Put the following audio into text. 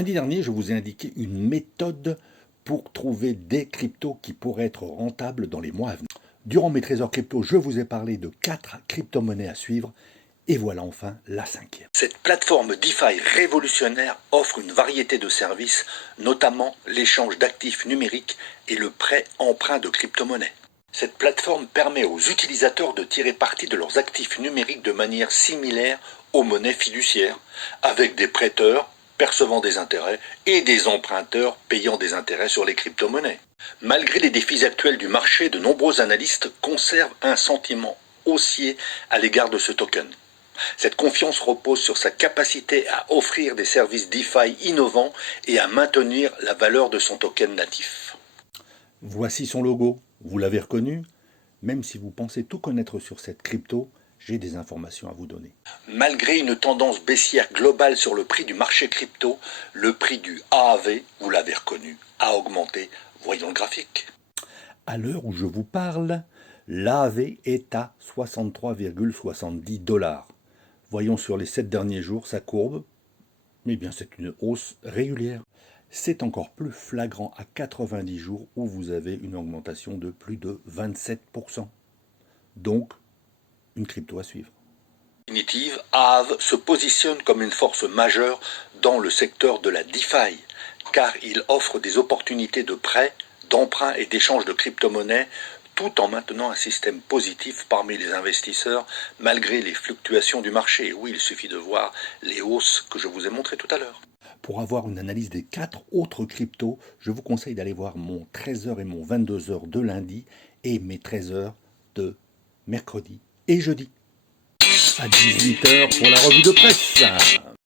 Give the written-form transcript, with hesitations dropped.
Lundi dernier, je vous ai indiqué une méthode pour trouver des cryptos qui pourraient être rentables dans les mois à venir. Durant mes trésors crypto, je vous ai parlé de 4 crypto-monnaies à suivre. Et voilà enfin la 5e. Cette plateforme DeFi révolutionnaire offre une variété de services, notamment l'échange d'actifs numériques et le prêt-emprunt de crypto-monnaies. Cette plateforme permet aux utilisateurs de tirer parti de leurs actifs numériques de manière similaire aux monnaies fiduciaires, avec des prêteurs percevant des intérêts et des emprunteurs payant des intérêts sur les crypto-monnaies. Malgré les défis actuels du marché, de nombreux analystes conservent un sentiment haussier à l'égard de ce token. Cette confiance repose sur sa capacité à offrir des services DeFi innovants et à maintenir la valeur de son token natif. Voici son logo, vous l'avez reconnu? Même si vous pensez tout connaître sur cette crypto, j'ai des informations à vous donner. Malgré une tendance baissière globale sur le prix du marché crypto, le prix du AAV, vous l'avez reconnu, a augmenté. Voyons le graphique. À l'heure où je vous parle, l'AAV est à 63,70 $. Voyons sur les 7 derniers jours sa courbe. Eh bien, c'est une hausse régulière. C'est encore plus flagrant à 90 jours où vous avez une augmentation de plus de 27%. Donc, une crypto à suivre. En définitive, Aave se positionne comme une force majeure dans le secteur de la DeFi, car il offre des opportunités de prêt, d'emprunt et d'échange de crypto-monnaies, tout en maintenant un système positif parmi les investisseurs, malgré les fluctuations du marché. Et oui, il suffit de voir les hausses que je vous ai montrées tout à l'heure. Pour avoir une analyse des 4 autres cryptos, je vous conseille d'aller voir mon 13h et mon 22h de lundi et mes 13h de mercredi et jeudi. À 18h pour la revue de presse.